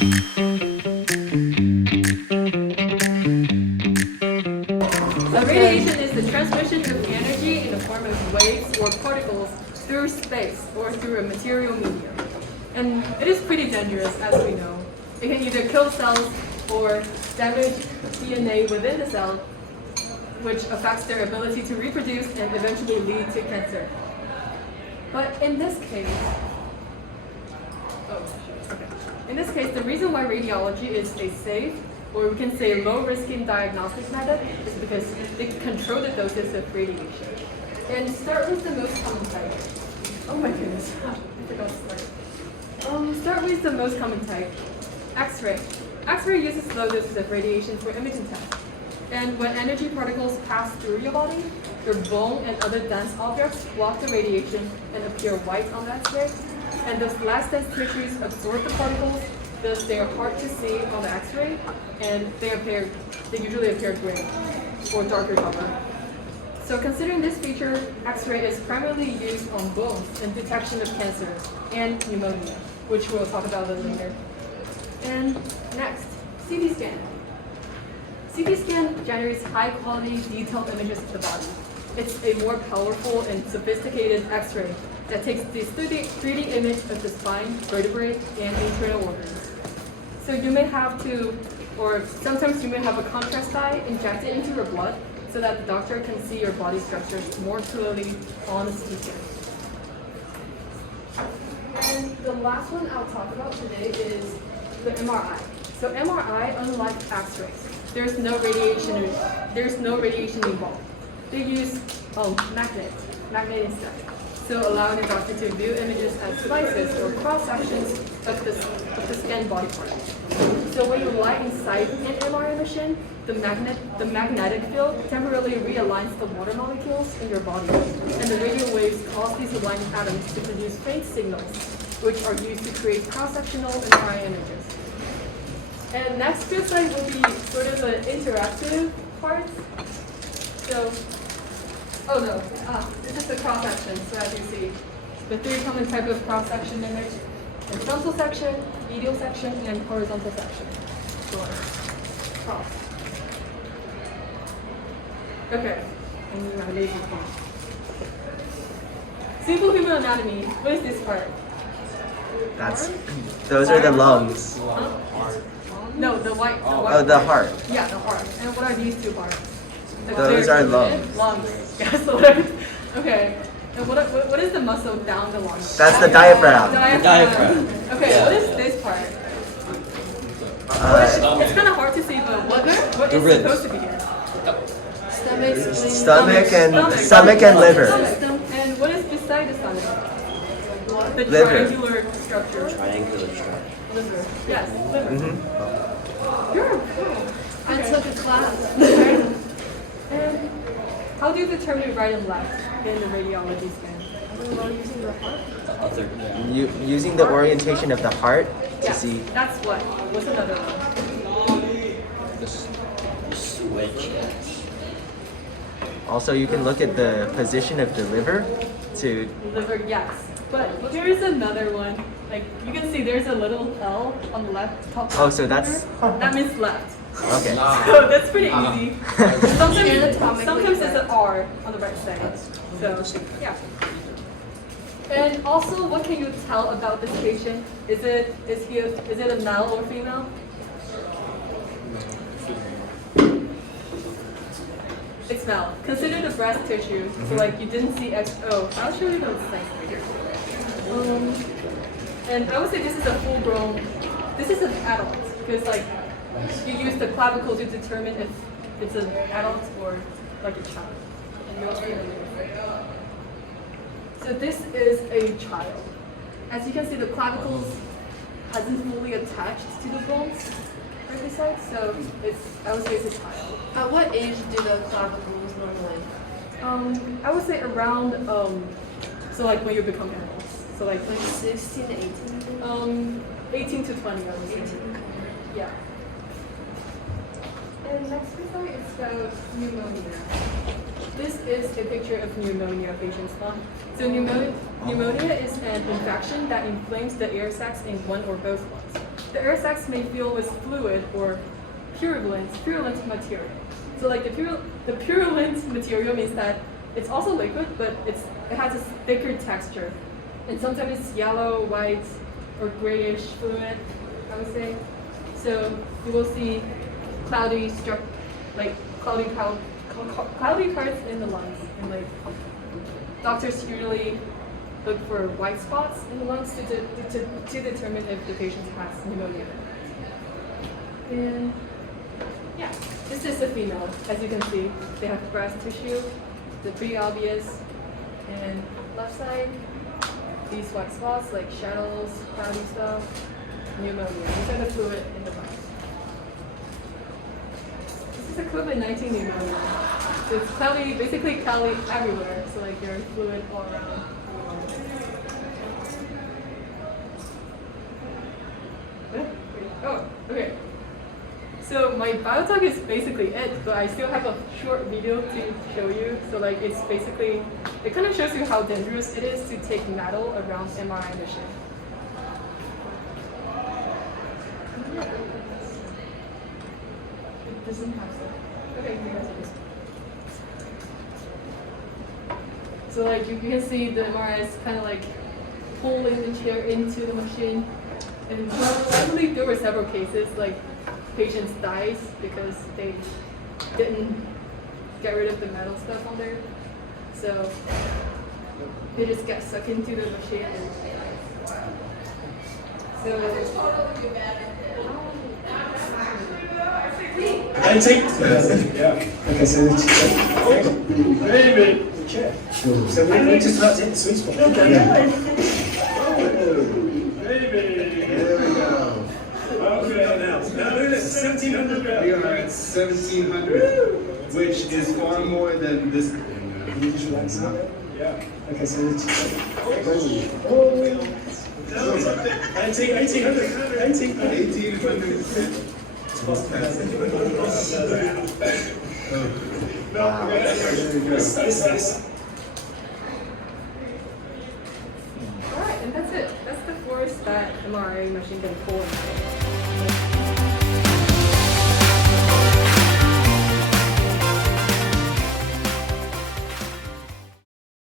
Radiation is the transmission of energy in the form of waves or particles through space or through a material medium. And it is pretty dangerous, as we know. It can either kill cells or damage DNA within the cell, which affects their ability to reproduce and eventually lead to cancer. But in this case, the reason why radiology is a safe, or we can say low-risking diagnostic method, is because it can control the doses of radiation. And start with the most common type. Oh my goodness, I forgot to start. Start with the most common type, X-ray. X-ray uses low doses of radiation for imaging tests. And when energy particles pass through your body, your bone and other dense objects block the radiation and appear white on the X-ray. And those less dense tissues absorb the particles, thus they are hard to see on the X-ray, and they usually appear gray or darker color. So considering this feature, X-ray is primarily used on bones in detection of cancer and pneumonia, which we'll talk about a little later. And next, CT scan. CT scan generates high-quality, detailed images of the body. It's a more powerful and sophisticated X-ray that takes the 3D image of the spine, vertebrae, and internal organs. So you may have to, or sometimes you may have a contrast dye injected into your blood so that the doctor can see your body structures more clearly on the CT scan. And the last one I'll talk about today is the MRI. So MRI, unlike X-rays, there's no radiation involved. They use magnet instead. So allowing the doctor to view images as slices or cross-sections of the scanned body part. So when you lie inside an MRI machine, the magnetic field temporarily realigns the water molecules in your body, and the radio waves cause these aligning atoms to produce faint signals, which are used to create cross-sectional MRI images. And next slide will be sort of an interactive part. So, this is the cross-section. So as you see, the three common type of cross-section image: frontal section, medial section, and horizontal section. Cross. Okay. Simple human anatomy. What is this part? Those are the lungs. Huh? No, the white. Oh, the heart. Yeah, the heart. And what are these two parts? Those are lungs. Lungs. Yes. Okay. And what is the muscle down the lungs? That's the diaphragm. Diaphragm. Okay. What is this part? It's kind of hard to see, but what is ribs. supposed to be here? Stomach and liver. And what is beside the stomach? The Liver. triangular structure. Triangular structure. Liver. Yes, liver. Mm-hmm. You're cool. I took a class. And how do you determine right and left in the radiology scan? Using the heart? The other. Using the orientation of the heart to Yeah, see. that's what. What's another one? The switch. Also, you can look at the position of the liver to. Liver, yes. But here's another one. Like you can see, there's a little L on the left top. Oh, so that's. That means left. Okay. So that's pretty easy. Sometimes it's an R on the right side. So yeah. And also, what can you tell about this patient? Is it a male or female? It's male. Consider the breast tissue. So like you didn't see I'll show you the slides right here. And I would say this is a full-grown. This is an adult because like you use the clavicle to determine if it's an adult or like a child. So this is a child. As you can see, the clavicles hasn't fully attached to the bones right beside, so I would say it's a child. At what age do the clavicles normally? I would say around so like when you become adults. So like 16 to 18? 18 to 20, I would say. 18. Yeah. And next slide is about pneumonia. This is a picture of pneumonia patient's lung. So pneumonia is an infection that inflames the air sacs in one or both lungs. the air sacs may fill with fluid or purulent material. So like the purulent material means that it's also liquid, but it has a thicker texture. And sometimes it's yellow, white, or grayish fluid, I would say. So you will see cloudy parts in the lungs. And like doctors usually look for white spots in the lungs to determine if the patient has pneumonia. And yeah, this is a female. As you can see, they have breast tissue. It's pretty obvious. And left side, these white spots like shadows, cloudy stuff, pneumonia. These are the fluid in the breast. This is a COVID-19 pneumonia. So it's cloudy, basically cloudy everywhere. So like there's fluid all around. Oh, okay. So my BioTalk is basically it, but I still have a short video to show you. So like it's basically, it kind of shows you how dangerous it is to take metal around MRI machine. It doesn't have so. Okay, you guys are just. So like you can see the MRI is kind of like pulling the chair into the machine. And I believe there were several cases like patients dies because they didn't get rid of the metal stuff on there. So they just get sucked into the machine. So I take yeah. Okay, so baby. Okay. So we just start in the sweet spot. Yeah. Baby. There we go. Okay, now look at this, 1,700 pounds. We are at 1,700, which is far more than this. Can you just relax a bit? Yeah. Okay, so let's now it's up there. 1,800. 1,800. No, this. alright, and that's it. That's the force that MRI machine can pull.